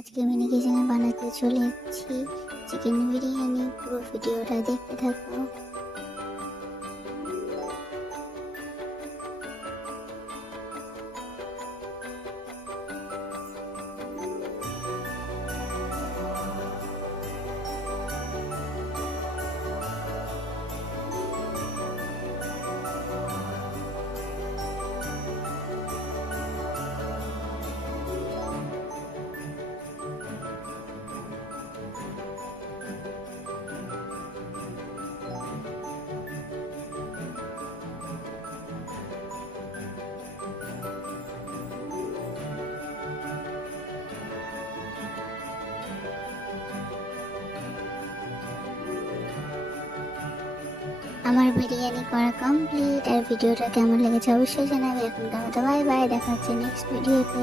আজকে মিনি কিচেনে বানাতে চলে এসেছি চিকেন বিরিয়ানি। পুরো ভিডিওটা দেখতে থাকো। আমার বিরিয়ানি করা কমপ্লিট। আর ভিডিওটা কেমন লেগেছে অবশ্যই জানাবে। এখনকার মতো বাই বাই, দেখা হচ্ছে নেক্সট ভিডিওতে।